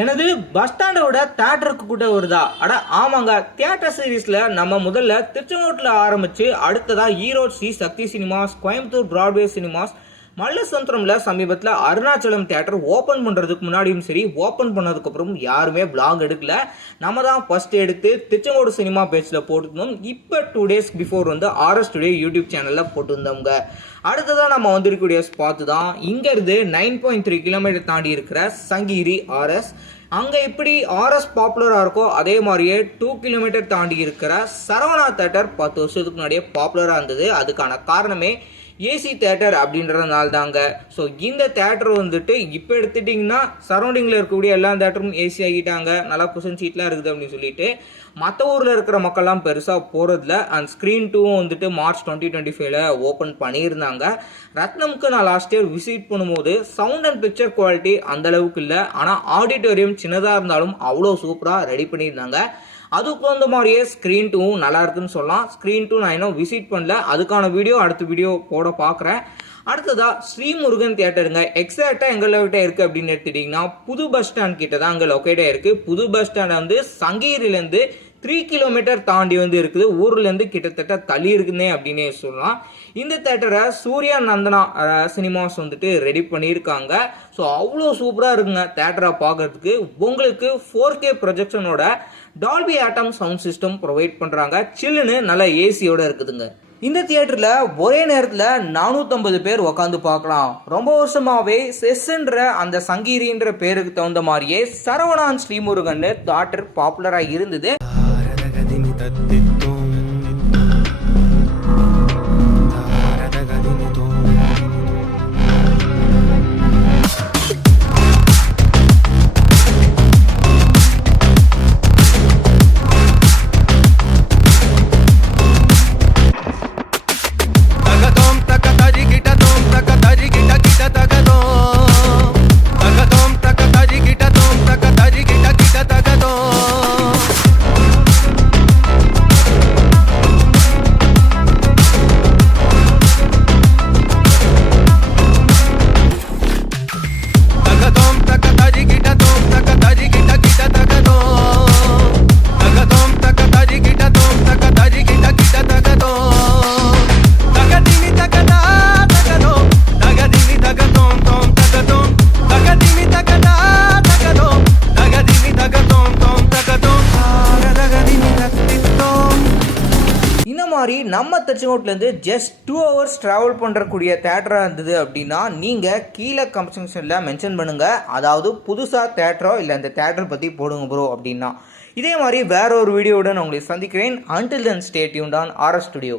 எனது பஸ் ஸ்டாண்டோட தியேட்டருக்கு கூட வருதா? அட ஆமாங்க, தியேட்டர் சீரீஸ்ல நம்ம முதல்ல திருச்செங்கோட்டில் ஆரம்பிச்சு அடுத்ததா ஈரோடு ஸ்ரீ சக்தி சினிமாஸ், கோயம்புத்தூர் பிராட்வே சினிமாஸ், மல்லசந்திரம்ல சமீபத்தில் அருணாச்சலம் தியேட்டர் ஓப்பன் பண்ணுறதுக்கு முன்னாடியும் சரி, ஓப்பன் பண்ணதுக்கப்புறம் யாருமே பிளாக் எடுக்கல. நம்ம தான் ஃபர்ஸ்ட் எடுத்து திருச்செங்கோடு சினிமா பேஜில் போட்டுருந்தோம். இப்போ 2 days before RS today YouTube சேனலில் போட்டுருந்தோங்க. அடுத்ததான் நம்ம வந்திருக்கக்கூடிய ஸ்பாட் தான் இங்கேருந்து 9.3 கிலோமீட்டர் தாண்டி இருக்கிற சங்ககிரி RS. அங்கே எப்படி RS பாப்புலராக இருக்கோ அதே மாதிரியே 2 கிலோமீட்டர் தாண்டி இருக்கிற சரவணா தேட்டர் 10 வருஷத்துக்கு முன்னாடியே பாப்புலராக இருந்தது. அதுக்கான காரணமே ஏசி தேட்டர் அப்படின்றதுனால தாங்க. ஸோ இந்த தேட்டர் இப்போ எடுத்துட்டிங்கன்னா சரௌண்டிங்கில் இருக்கக்கூடிய எல்லா தேட்டரும் ஏசி ஆகிட்டாங்க. நல்லா குஷன் சீட்லாம் இருக்குது அப்படின்னு சொல்லிட்டு மற்ற ஊரில் இருக்கிற மக்கள்லாம் பெருசாக போகிறதில்ல. அண்ட் ஸ்க்ரீன் 2 மார்ச் 2025 ஓப்பன் பண்ணியிருந்தாங்க. ரத்னமுக்கு நான் லாஸ்ட் இயர் விசிட் பண்ணும்போது சவுண்ட் அண்ட் பிக்சர் குவாலிட்டி அந்தளவுக்கு இல்லை, ஆனால் ஆடிட்டோரியம் சின்னதாக இருந்தாலும் அவ்வளோ சூப்பராக ரெடி பண்ணியிருந்தாங்க. அதுக்கு வந்த மாதிரியே ஸ்க்ரீன் 2 நல்லா இருக்குன்னு சொல்லலாம். ஸ்க்ரீன் 2 நான் இன்னும் விசிட் பண்ணல, அதுக்கான அடுத்த வீடியோ போட பார்க்குறேன். அடுத்ததா ஸ்ரீமுருகன் தியேட்டருங்க. எக்ஸாக்டாக எங்கே லொக்கேட்டாக இருக்குது அப்படின்னு எடுத்துட்டிங்கன்னா புது பஸ் ஸ்டாண்ட் கிட்ட தான் அங்கே லொக்கேட்டாக இருக்குது. புது பஸ் ஸ்டாண்ட் சங்ககிரிலேருந்து 3 கிலோமீட்டர் தாண்டி இருக்குது. ஊர்லேருந்து கிட்டத்தட்ட தள்ளி இருக்குன்னே அப்படின்னே சொல்லலாம். இந்த தேட்டரை சூர்யா நந்தனா சினிமாஸ் ரெடி பண்ணியிருக்காங்க. ஸோ அவ்வளோ சூப்பராக இருக்குங்க தேட்டரை பார்க்கறதுக்கு. உங்களுக்கு 4K ப்ரொஜெக்ஷனோட டால்பி ஆட்டம் சவுண்ட் சிஸ்டம் ப்ரொவைட் பண்ணுறாங்க. சில்லுன்னு நல்ல ஏசியோட இருக்குதுங்க. இந்த தியேட்டரில் ஒரே நேரத்தில் 450 பேர் உக்காந்து பார்க்கலாம். ரொம்ப வருஷமாகவே செஸ்ன்ற அந்த சங்கீரின்ற பேருக்கு தகுந்த மாதிரியே சரவணான் ஸ்ரீமுருகன் தியேட்டர் பாப்புலராக இருந்தது. நம்ம திருச்செங்கோட்டிலேருந்து ஜஸ்ட் 2 hours ட்ராவல் பண்ணுறக்கூடிய தேட்டராக இருந்தது அப்படின்னா நீங்கள் கீழே கமெண்ட் செக்ஷனில் மென்ஷன் பண்ணுங்கள். அதாவது புதுசாக தேட்டரோ இல்லை அந்த தேட்டர் பற்றி போடுங்க ப்ரோ அப்படின்னா. இதே மாதிரி வேற ஒரு வீடியோவுடன் உங்களை சந்திக்கிறேன். Until then, stay tuned on RS Studio.